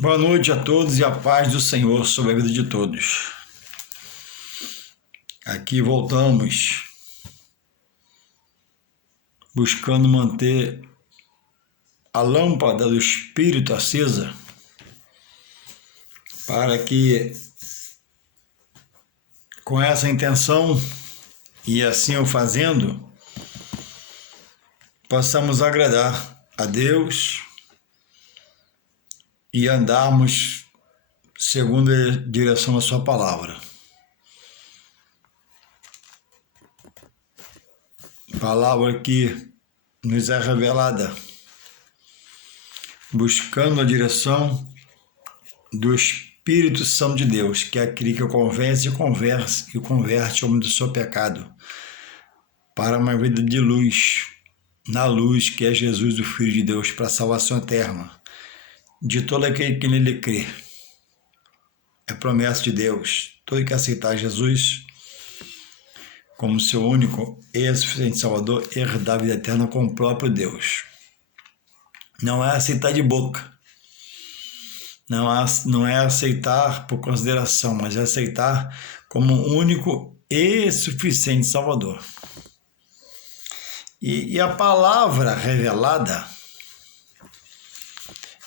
Boa noite a todos e a paz do Senhor sobre a vida de todos. Aqui voltamos buscando manter a lâmpada do Espírito acesa para que, com essa intenção e assim o fazendo, possamos agradar a Deus e andarmos segundo a direção da sua palavra. Palavra que nos é revelada, buscando a direção do Espírito Santo de Deus, que é aquele que convence e converte o homem do seu pecado para uma vida de luz, na luz que é Jesus, o Filho de Deus, para a salvação eterna de todo aquele que nele crê. É promessa de Deus. Todo que aceitar Jesus como seu único e suficiente Salvador, herdar a vida eterna com o próprio Deus. Não é aceitar de boca. Não é aceitar por consideração, mas é aceitar como único e suficiente Salvador. E a palavra revelada,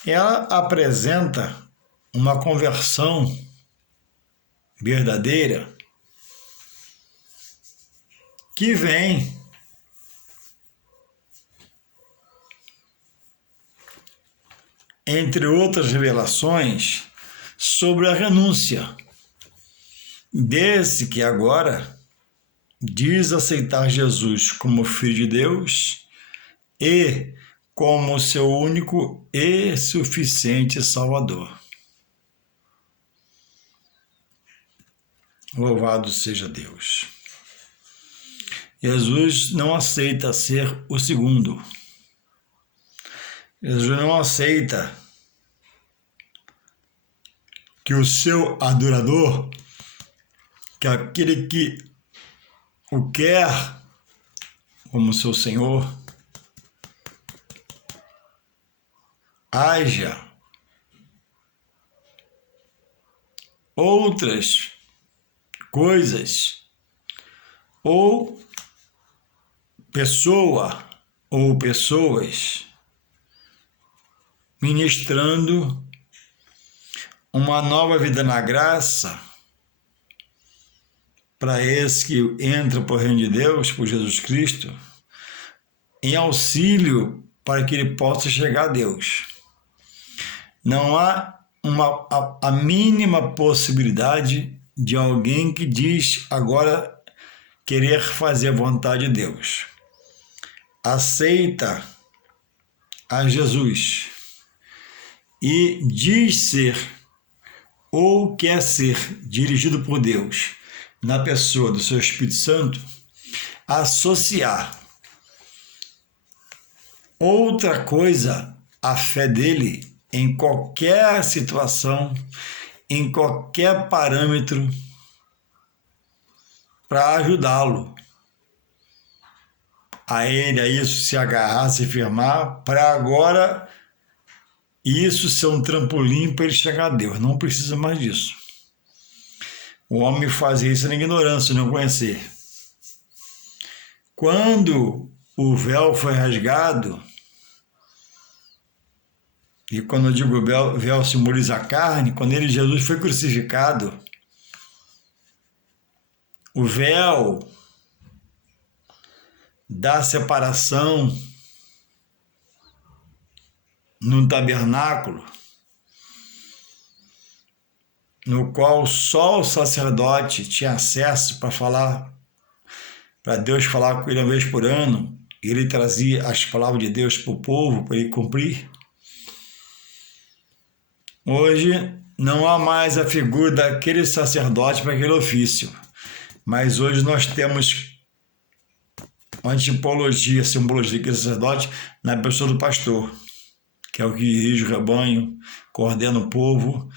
ela apresenta uma conversão verdadeira que vem entre outras revelações sobre a renúncia desse que agora diz aceitar Jesus como Filho de Deus e como seu único e suficiente Salvador. Louvado seja Deus. Jesus não aceita ser o segundo. Jesus não aceita que o seu adorador, que aquele que o quer como seu Senhor, haja outras coisas ou pessoa ou pessoas ministrando uma nova vida na graça para esse que entra por reino de Deus, por Jesus Cristo, em auxílio para que ele possa chegar a Deus. Não há a mínima possibilidade de alguém que diz agora querer fazer a vontade de Deus. Aceita a Jesus e diz ser ou quer ser dirigido por Deus na pessoa do seu Espírito Santo, associar outra coisa à fé dele em qualquer situação, em qualquer parâmetro, para ajudá-lo a ele, a isso se agarrar, se firmar, para agora isso ser um trampolim para ele chegar a Deus. Não precisa mais disso. O homem faz isso na ignorância, não conhecer. Quando o véu foi rasgado, e quando eu digo véu simboliza a carne, quando Jesus foi crucificado, o véu da separação no tabernáculo, no qual só o sacerdote tinha acesso para Deus falar com ele uma vez por ano, e ele trazia as palavras de Deus para o povo, para ele cumprir. Hoje não há mais a figura daquele sacerdote para aquele ofício, mas hoje nós temos uma tipologia, simbologia daquele sacerdote na pessoa do pastor, que é o que dirige o rebanho, coordena o povo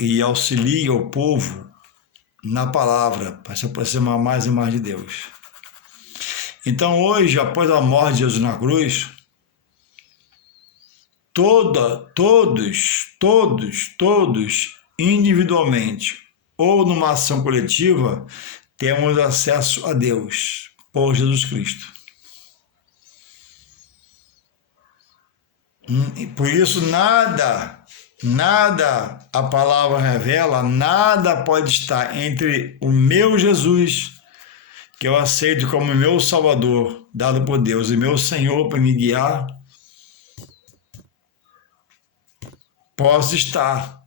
e auxilia o povo na palavra, para se aproximar mais e mais de Deus. Então hoje, após a morte de Jesus na cruz, todos, individualmente ou numa ação coletiva, temos acesso a Deus por Jesus Cristo. E por isso nada a palavra revela, nada pode estar entre o meu Jesus, que eu aceito como meu Salvador, dado por Deus, e meu Senhor para me guiar, posso estar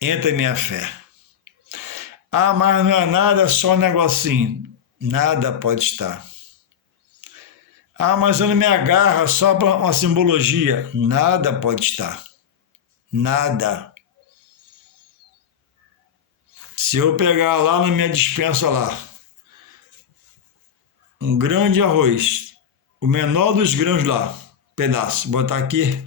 entre a minha fé. Ah, mas não é nada, é só um negocinho. Nada pode estar. Ah, mas eu não me agarro, só para uma simbologia. Nada pode estar. Nada. Se eu pegar lá na minha despensa lá, um grão de arroz, o menor dos grãos lá, pedaço, botar aqui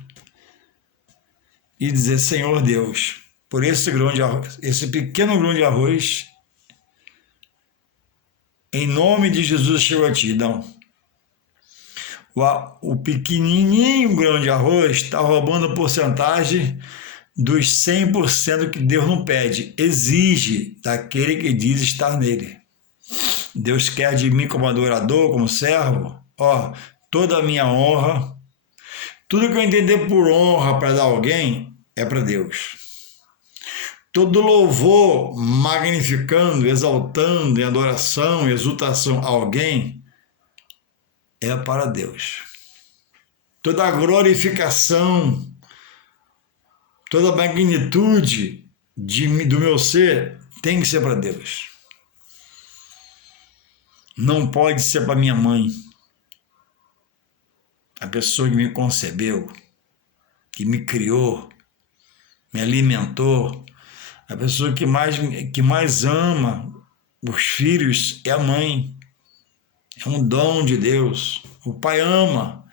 e dizer, Senhor Deus, por esse grão de arroz, esse pequeno grão de arroz, em nome de Jesus chego a ti. Não. O pequenininho grão de arroz está roubando porcentagem dos 100% que Deus não pede, exige daquele que diz estar nele. Deus quer de mim como adorador, como servo, toda a minha honra, tudo que eu entender por honra para dar a alguém é para Deus. Todo louvor, magnificando, exaltando, em adoração, exultação a alguém, é para Deus. Toda a glorificação, toda a magnitude do meu ser tem que ser para Deus. Não pode ser para minha mãe, a pessoa que me concebeu, que me criou, me alimentou. A pessoa que mais ama os filhos é a mãe. É um dom de Deus. O pai ama,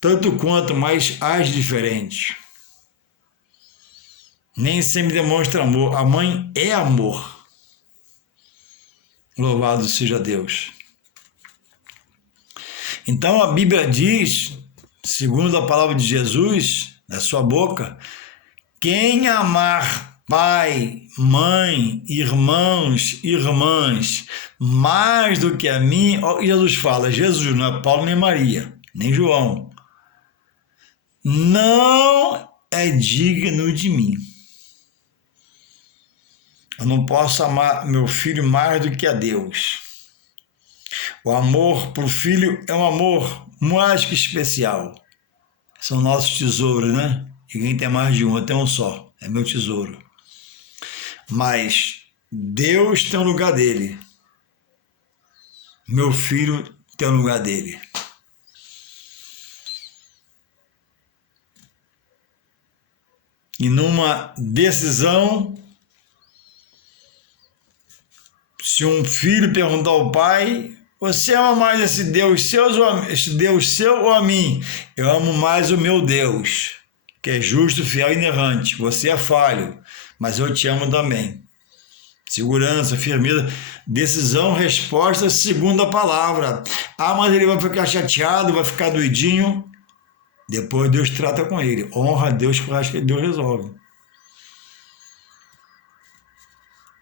tanto quanto, mas age diferente. Nem sempre demonstra amor. A mãe é amor. Louvado seja Deus. Então a Bíblia diz, segundo a palavra de Jesus, da sua boca, quem amar pai, mãe, irmãos, irmãs, mais do que a mim, Jesus fala, Jesus, não é Paulo nem Maria, nem João, não é digno de mim. Eu não posso amar meu filho mais do que a Deus. O amor para o filho é um amor mais que especial. São nossos tesouros, né? Ninguém tem mais de um, eu tenho um só. É meu tesouro. Mas Deus tem um lugar dele. Meu filho tem um lugar dele. E numa decisão, se um filho perguntar ao pai, você ama mais esse Deus seu ou a mim? Eu amo mais o meu Deus, que é justo, fiel e inerrante. Você é falho, mas eu te amo também. Segurança, firmeza, decisão, resposta segundo a palavra. Ah, mas ele vai ficar chateado, vai ficar doidinho. Depois Deus trata com ele. Honra a Deus, que eu acho que Deus resolve.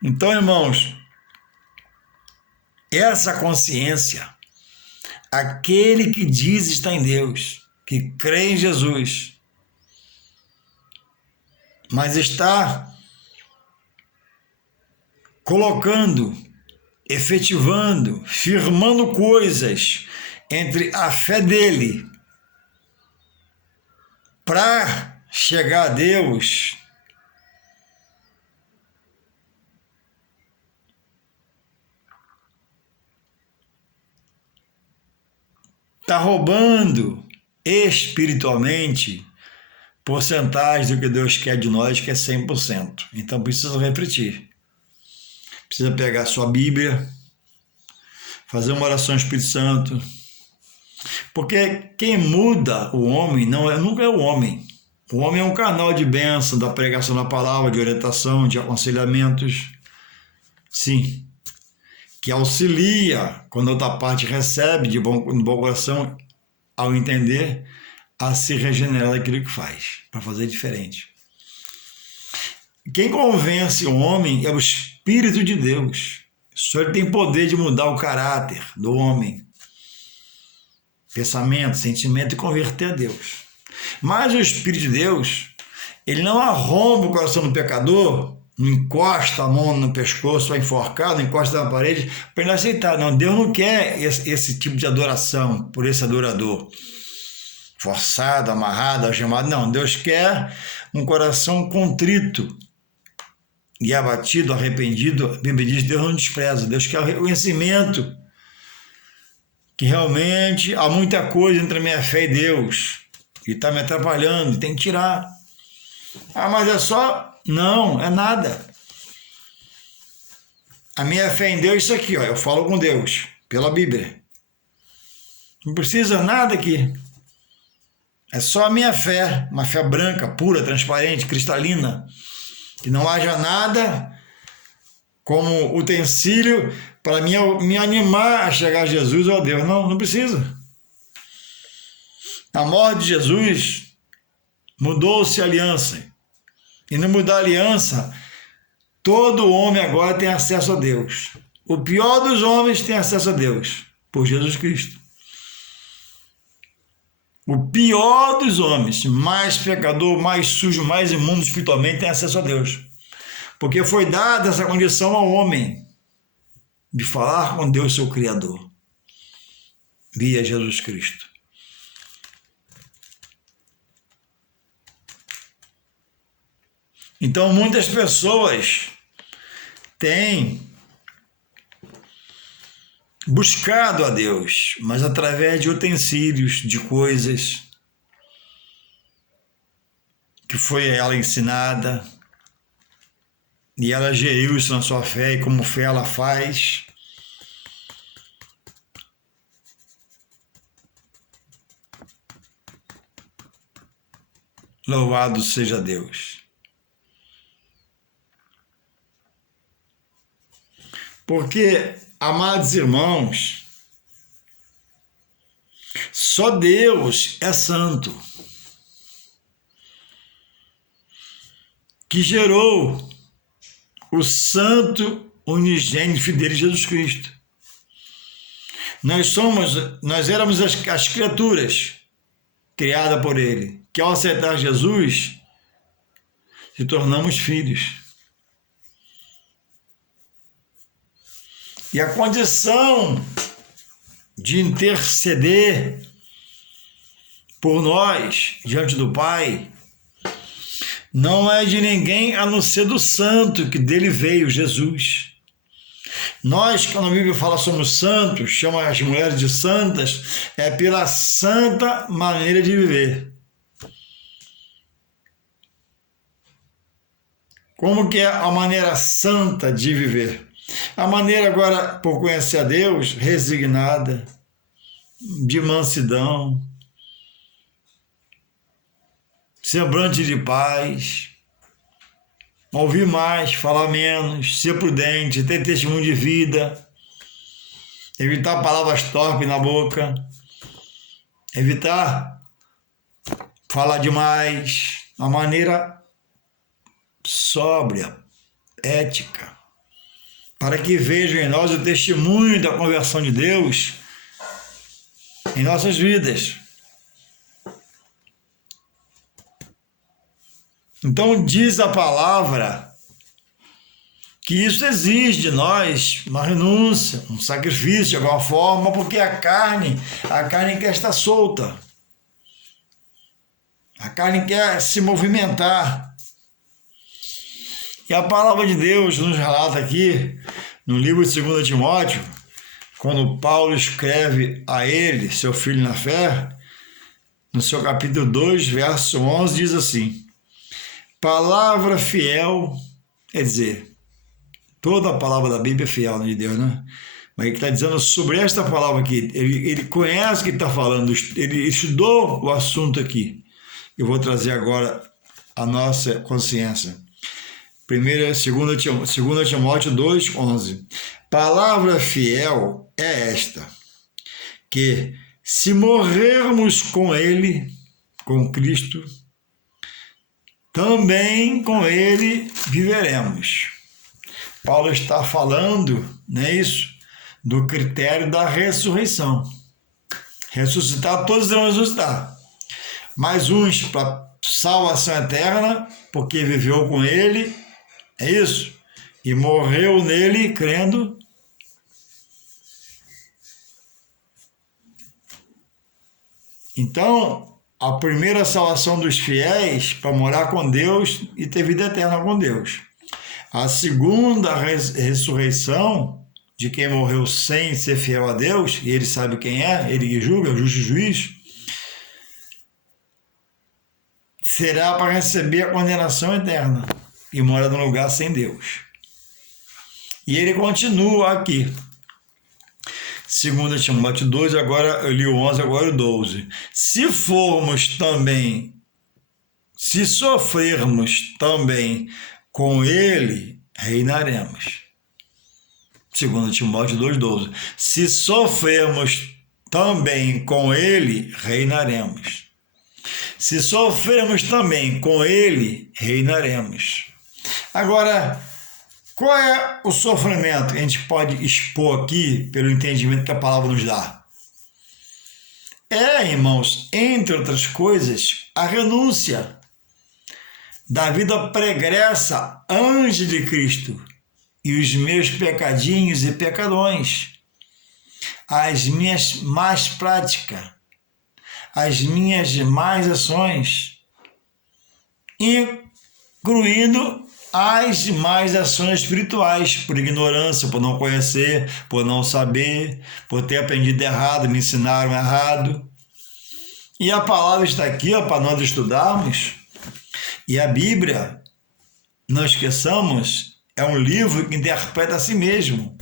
Então, irmãos, essa consciência, aquele que diz estar em Deus, que crê em Jesus, mas está colocando, efetivando, firmando coisas entre a fé dele para chegar a Deus, está roubando espiritualmente porcentagem do que Deus quer de nós, que é 100%. Então precisa refletir. Precisa pegar a sua Bíblia, fazer uma oração ao Espírito Santo. Porque quem muda o homem nunca é o homem. O homem é um canal de bênção, da pregação da palavra, de orientação, de aconselhamentos. Sim. Que auxilia, quando a outra parte recebe de bom coração, ao entender, a se regenerar daquilo que faz, para fazer diferente. Quem convence o homem é o Espírito de Deus. Só ele tem poder de mudar o caráter do homem, pensamento, sentimento, e converter a Deus. Mas o Espírito de Deus, ele não arromba o coração do pecador, não encosta a mão no pescoço, vai enforcado, não encosta na parede, para ele aceitar. Não, Deus não quer esse tipo de adoração por esse adorador, forçado, amarrado, algemado. Não, Deus quer um coração contrito e abatido, arrependido. A Bíblia diz que Deus não despreza. Deus quer o reconhecimento que realmente há muita coisa entre a minha fé e Deus, e está me atrapalhando, tem que tirar. Ah, mas é só... Não, é nada. A minha fé em Deus é isso aqui, ó, eu falo com Deus, pela Bíblia. Não precisa nada aqui. É só a minha fé, uma fé branca, pura, transparente, cristalina. Que não haja nada como utensílio para me animar a chegar a Jesus ou a Deus. Não, não precisa. A morte de Jesus mudou-se a aliança. E no mudar a aliança, todo homem agora tem acesso a Deus. O pior dos homens tem acesso a Deus, por Jesus Cristo. O pior dos homens, mais pecador, mais sujo, mais imundo espiritualmente, tem acesso a Deus. Porque foi dada essa condição ao homem de falar com Deus, seu Criador, via Jesus Cristo. Então, muitas pessoas têm buscado a Deus, mas através de utensílios, de coisas que foi ela ensinada, e ela geriu isso na sua fé, e como fé ela faz. Louvado seja Deus. Porque, amados irmãos, só Deus é santo, que gerou o santo unigênito dele, Jesus Cristo. Nós éramos as criaturas criadas por ele, que ao aceitar Jesus, se tornamos filhos. E a condição de interceder por nós diante do Pai não é de ninguém a não ser do santo que dele veio, Jesus. Nós, quando a Bíblia fala somos santos, chama as mulheres de santas, é pela santa maneira de viver. Como que é a maneira santa de viver? A maneira agora, por conhecer a Deus, resignada, de mansidão, semblante de paz, ouvir mais, falar menos, ser prudente, ter testemunho de vida, evitar palavras torpes na boca, evitar falar demais, a maneira sóbria, ética, para que vejam em nós o testemunho da conversão de Deus em nossas vidas. Então diz a palavra que isso exige de nós uma renúncia, um sacrifício de alguma forma, porque a carne quer estar solta. A carne quer se movimentar. E a palavra de Deus nos relata aqui, no livro de 2 Timóteo, quando Paulo escreve a ele, seu filho na fé, no seu capítulo 2, verso 11, diz assim: palavra fiel, quer dizer, toda a palavra da Bíblia é fiel, de Deus, né? Mas ele está dizendo sobre esta palavra aqui, ele conhece o que está falando, ele estudou o assunto aqui. Eu vou trazer agora a nossa consciência. 2 Timóteo 2, 11. Palavra fiel é esta, que se morrermos com ele, com Cristo, também com ele viveremos. Paulo está falando, não é isso? Do critério da ressurreição. Ressuscitar, todos irão ressuscitar. Mas uns para salvação eterna, porque viveu com ele, é isso? E morreu nele crendo. Então, a primeira salvação dos fiéis para morar com Deus e ter vida eterna com Deus. A segunda ressurreição de quem morreu sem ser fiel a Deus, e ele sabe quem é, ele que julga, o justo juiz, será para receber a condenação eterna e morar num lugar sem Deus. E ele continua aqui. 2 Timóteo 2, agora eu li o 11, agora o 12. Se sofrermos também com ele, reinaremos. 2 Timóteo 2,12. Se sofrermos também com ele, reinaremos. Se sofrermos também com ele, reinaremos. Agora, qual é o sofrimento que a gente pode expor aqui pelo entendimento que a palavra nos dá? É, irmãos, entre outras coisas, a renúncia da vida pregressa antes de Cristo e os meus pecadinhos e pecadões, as minhas más práticas, as minhas más ações, incluindo as más ações espirituais, por ignorância, por não conhecer, por não saber, por ter aprendido errado, me ensinaram errado. E a palavra está aqui para nós estudarmos. E a Bíblia, não esqueçamos, é um livro que interpreta a si mesmo.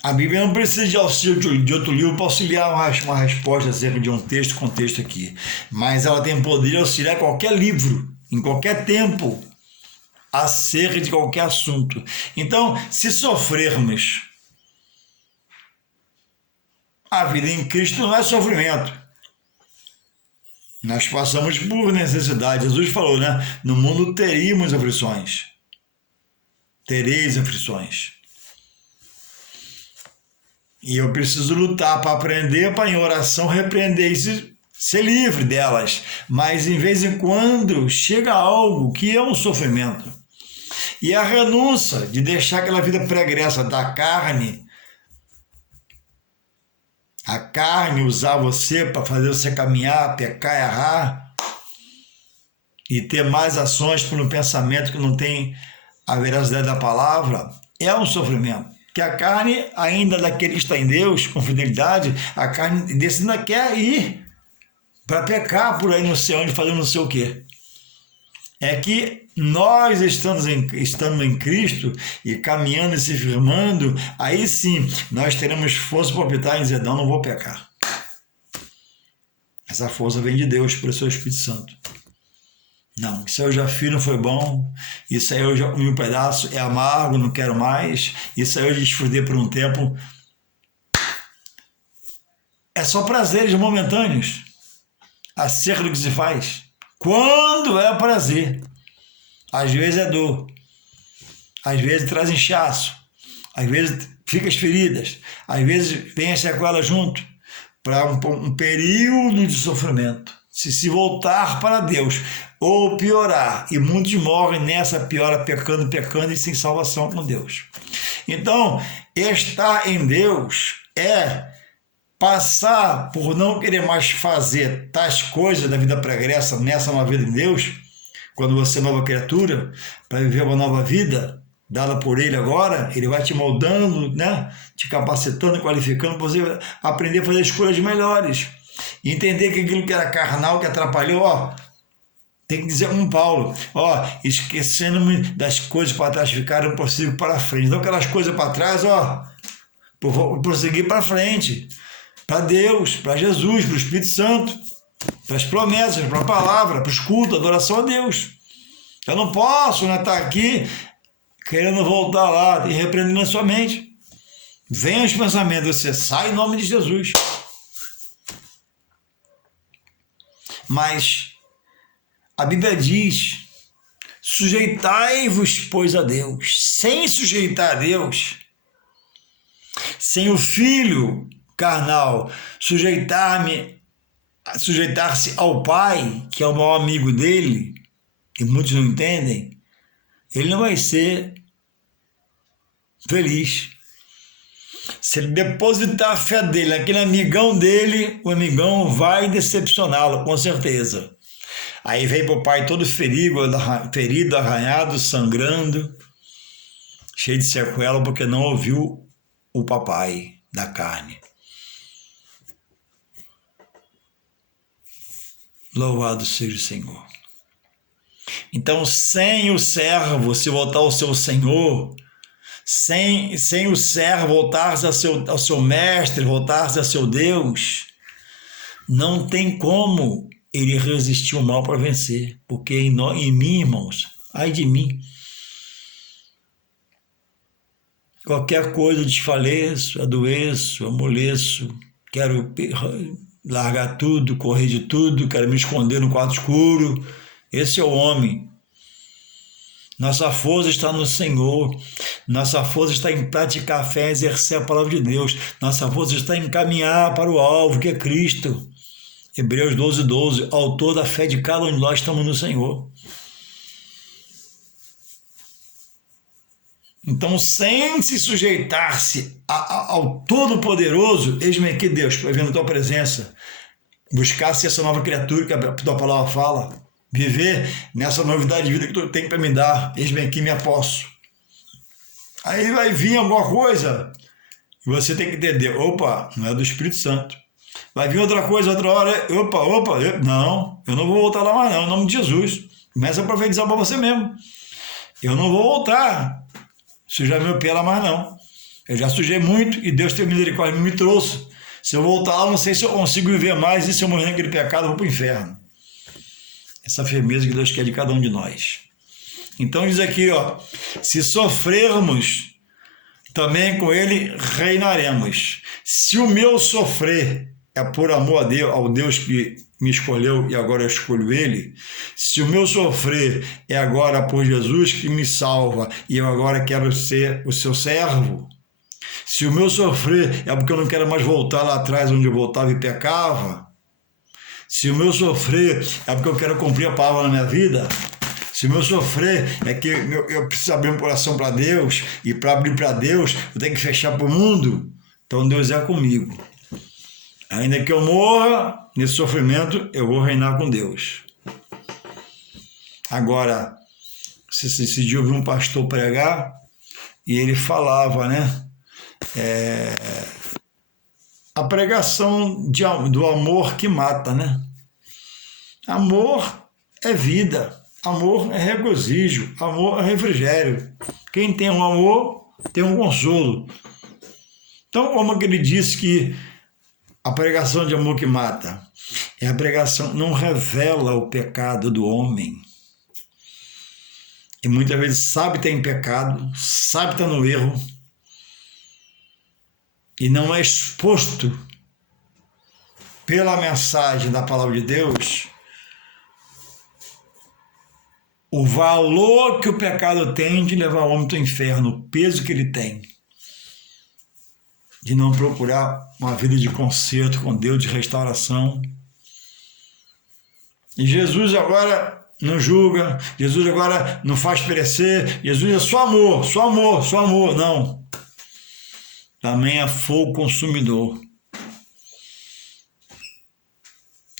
A Bíblia não precisa de auxílio de outro livro para auxiliar uma resposta acerca de um texto, contexto aqui. Mas ela tem poder de auxiliar qualquer livro, em qualquer tempo, acerca de qualquer assunto. Então, se sofrermos, a vida em Cristo não é sofrimento. Nós passamos por necessidade. Jesus falou, né? No mundo teríamos aflições. Tereis aflições. E eu preciso lutar para aprender, para em oração repreender isso, ser livre delas. Mas, de vez em quando, chega algo que é um sofrimento. E a renúncia de deixar aquela vida pregressa da carne, a carne usar você para fazer você caminhar, pecar, errar, e ter mais ações por um pensamento que não tem a veracidade da palavra, é um sofrimento. Que a carne, ainda daquele que está em Deus, com fidelidade, a carne desse ainda quer ir para pecar por aí não sei onde, fazendo não sei o quê. É que nós estando em Cristo e caminhando e se firmando, aí sim nós teremos força para optar e dizer, não vou pecar. Essa força vem de Deus, pelo seu Espírito Santo. Não, isso aí eu já fiz, não foi bom, isso aí eu já comi um pedaço, é amargo, não quero mais, isso aí eu desfrutei por um tempo. É só prazeres momentâneos acerca do que se faz. Quando é prazer, às vezes é dor, às vezes traz inchaço, às vezes fica as feridas, às vezes vem a sequela junto, para um período de sofrimento. Se voltar para Deus, ou piorar, e muitos morrem nessa piora, pecando e sem salvação com Deus. Então, estar em Deus é passar por não querer mais fazer tais coisas da vida pregressa nessa nova vida em Deus, quando você é nova criatura, para viver uma nova vida dada por Ele agora, Ele vai te moldando, né? Te capacitando, qualificando, para você aprender a fazer escolhas melhores. E entender que aquilo que era carnal, que atrapalhou, tem que dizer como Paulo, esquecendo-me das coisas para trás ficaram, eu prossigo para frente. Então aquelas coisas para trás, vou prosseguir para frente. Para Deus, para Jesus, para o Espírito Santo, para as promessas, para a palavra, para os cultos, adoração a Deus. Eu não posso estar aqui querendo voltar lá e repreendendo a sua mente. Vem os pensamentos, você sai em nome de Jesus. Mas a Bíblia diz: sujeitai-vos, pois, a Deus. Sem sujeitar a Deus, sem o filho carnal sujeitar-se ao Pai, que é o maior amigo dele, e muitos não entendem, ele não vai ser feliz. Se ele depositar a fé dele naquele amigão dele, o amigão vai decepcioná-lo, com certeza. Aí vem para o pai todo ferido, arranhado, sangrando, cheio de sequela, porque não ouviu o papai da carne. Louvado seja o Senhor. Então, sem o servo se voltar ao seu Senhor, sem o servo voltar-se ao seu mestre, voltar-se a seu Deus, não tem como ele resistir ao mal para vencer, porque em mim, irmãos, ai de mim, qualquer coisa eu desfaleço, adoeço, amoleço, quero largar tudo, correr de tudo, quero me esconder no quarto escuro. Esse é o homem. Nossa força está no Senhor, nossa força está em praticar a fé, exercer a palavra de Deus, nossa força está em caminhar para o alvo, que é Cristo. Hebreus 12:12, autor da fé de cada um de nós estamos no Senhor. Então, sem se sujeitar-se ao Todo-Poderoso, eis-me aqui, Deus, para ver na tua presença, buscar-se essa nova criatura que a tua palavra fala, viver nessa novidade de vida que tu tem para me dar, eis-me aqui, me aposto. Aí vai vir alguma coisa e você tem que entender, opa, não é do Espírito Santo. Vai vir outra coisa, outra hora, não, eu não vou voltar lá mais não, em nome de Jesus. Começa a profetizar para você mesmo. Eu não vou voltar, sujar meu pé lá mais não. Eu já sujei muito e Deus tem misericórdia, me trouxe. Se eu voltar lá, não sei se eu consigo viver mais, e se eu morrer naquele pecado, eu vou para o inferno. Essa firmeza que Deus quer de cada um de nós. Então diz aqui, ó, se sofrermos, também com ele reinaremos. Se o meu sofrer é por amor a Deus, ao Deus que me escolheu e agora eu escolho ele, se o meu sofrer é agora por Jesus que me salva e eu agora quero ser o seu servo, se o meu sofrer é porque eu não quero mais voltar lá atrás onde eu voltava e pecava, se o meu sofrer é porque eu quero cumprir a palavra na minha vida, se o meu sofrer é que eu preciso abrir um coração para Deus, e para abrir para Deus eu tenho que fechar para o mundo, então Deus é comigo. Ainda que eu morra nesse sofrimento, eu vou reinar com Deus. Agora, esse dia eu vi um pastor pregar e ele falava, né? A pregação do amor que mata, né? Amor é vida, amor é regozijo, amor é refrigério. Quem tem um amor, tem um consolo. Então, como que ele disse que a pregação de amor que mata é a pregação, não revela o pecado do homem. E muitas vezes sabe ter em pecado, sabe estar no erro, e não é exposto pela mensagem da palavra de Deus o valor que o pecado tem de levar o homem para o inferno, o peso que ele tem, de não procurar uma vida de conserto com Deus, de restauração. E Jesus agora não julga, Jesus agora não faz perecer, Jesus é só amor, só amor, só amor. Não. Também é fogo consumidor.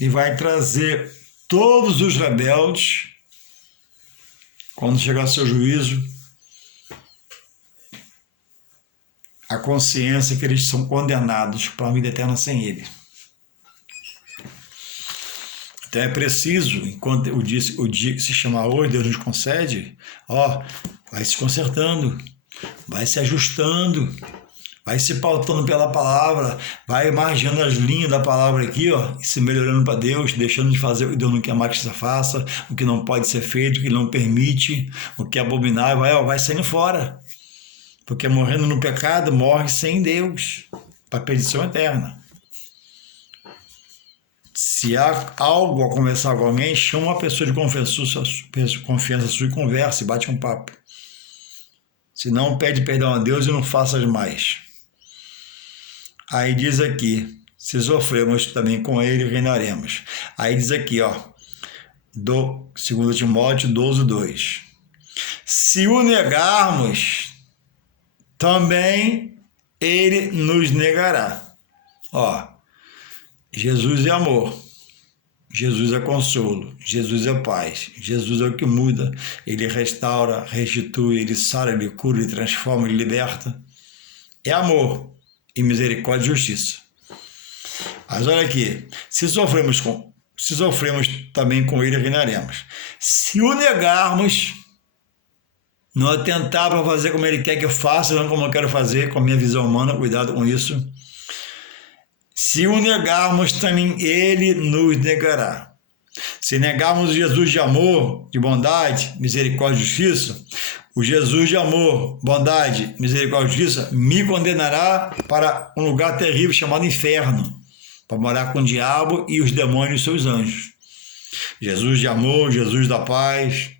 E vai trazer todos os rebeldes, quando chegar ao seu juízo, a consciência que eles são condenados para a vida eterna sem ele. Então é preciso, enquanto o dia que se chamar hoje, Deus nos concede, vai se consertando, vai se ajustando, vai se pautando pela palavra, vai margeando as linhas da palavra aqui, e se melhorando para Deus, deixando de fazer o que Deus não quer mais que você faça, o que não pode ser feito, o que não permite, o que é abominável, vai saindo fora. Porque morrendo no pecado, morre sem Deus, para a perdição eterna. Se há algo a conversar com alguém, chama uma pessoa de confiança sua e conversa e bate um papo. Se não, pede perdão a Deus e não faças mais. Aí diz aqui, se sofremos também com ele, reinaremos. Aí diz aqui, ó, 2 Timóteo 12:2. Se o negarmos, também ele nos negará. Ó, Jesus é amor, Jesus é consolo, Jesus é paz, Jesus é o que muda, ele restaura, restitui, ele sara, ele cura, ele transforma, ele liberta. É amor e misericórdia e justiça. Mas olha aqui, se sofremos também com ele, reinaremos. Se o negarmos, não atentar para fazer como ele quer que eu faça, não como eu quero fazer, com a minha visão humana, cuidado com isso. Se o negarmos, também ele nos negará. Se negarmos o Jesus de amor, de bondade, misericórdia e justiça, o Jesus de amor, bondade, misericórdia e justiça me condenará para um lugar terrível chamado inferno, para morar com o diabo e os demônios e seus anjos. Jesus de amor, Jesus da paz,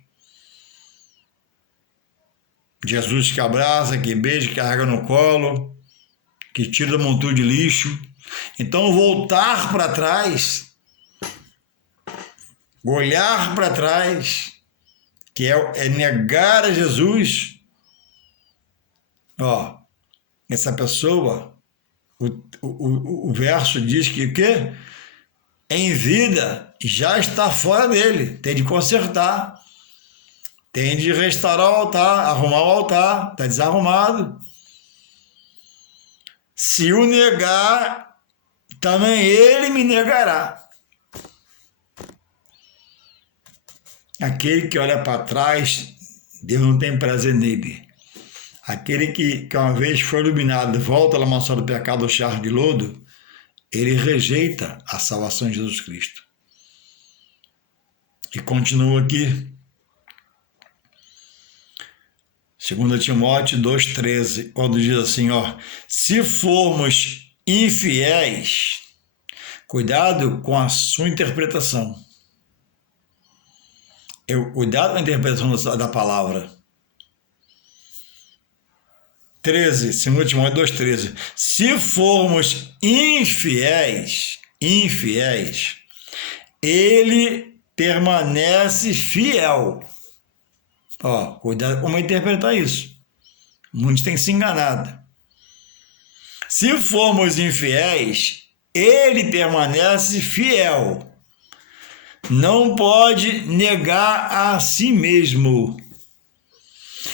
Jesus que abraça, que beija, que carrega no colo, que tira da montura de lixo. Então, voltar para trás, olhar para trás, que é negar a Jesus, ó, essa pessoa, o verso diz que o quê? Em vida já está fora dele, tem de consertar, tem de restaurar o altar, arrumar o altar, está desarrumado. Se o negar, também ele me negará. Aquele que olha para trás, Deus não tem prazer nele. Aquele que uma vez foi iluminado, volta à lamaçal do pecado, ao charco de lodo, ele rejeita a salvação de Jesus Cristo. E continua aqui. 2 Timóteo 2,13, quando diz assim, ó, se formos infiéis, cuidado com a sua interpretação. Cuidado com a interpretação da palavra. 2 Timóteo 2,13. Se formos infiéis, ele permanece fiel. Ó, cuidado como interpretar isso. Muitos têm se enganado. Se formos infiéis, ele permanece fiel. Não pode negar a si mesmo.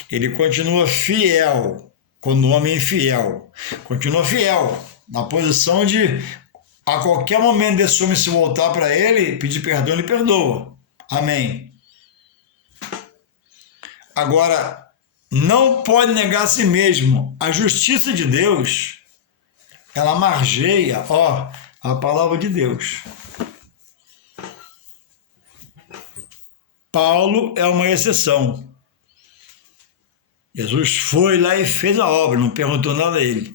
Ele continua fiel, quando o homem é infiel. Continua fiel, na posição de, a qualquer momento desse homem se voltar para ele, pedir perdão, ele perdoa. Amém. Agora, não pode negar a si mesmo. A justiça de Deus, ela margeia, ó, a palavra de Deus. Paulo é uma exceção. Jesus foi lá e fez a obra, não perguntou nada a ele.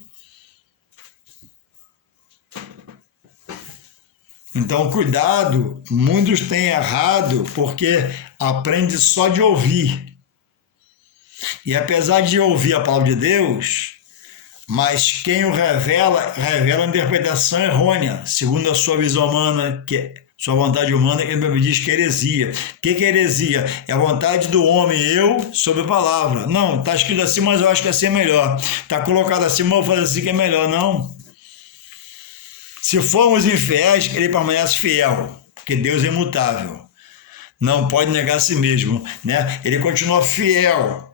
Então, cuidado, muitos têm errado porque aprende só de ouvir. E apesar de ouvir a palavra de Deus, mas quem o revela a interpretação errônea, segundo a sua visão humana, sua vontade humana, que a Bíblia diz que é heresia. O que é heresia? É a vontade do homem, eu, sobre a palavra. Não, está escrito assim, mas eu acho que assim é melhor. Está colocado assim, mas eu vou fazer assim que é melhor. Não. Se formos infiéis, ele permanece fiel, porque Deus é imutável. Não pode negar a si mesmo, né? Ele continua fiel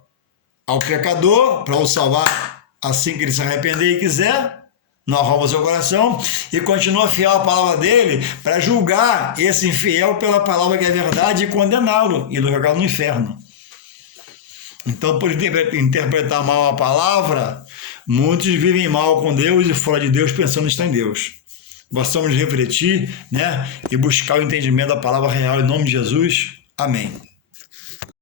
ao pecador para o salvar assim que ele se arrepender e quiser, não rouba seu coração, e continua fiel à palavra dele para julgar esse infiel pela palavra que é verdade e condená-lo e jogá-lo no inferno. Então, por interpretar mal a palavra, muitos vivem mal com Deus e fora de Deus pensando estar em Deus. Gostamos de refletir, né, e buscar o entendimento da palavra real em nome de Jesus. Amém.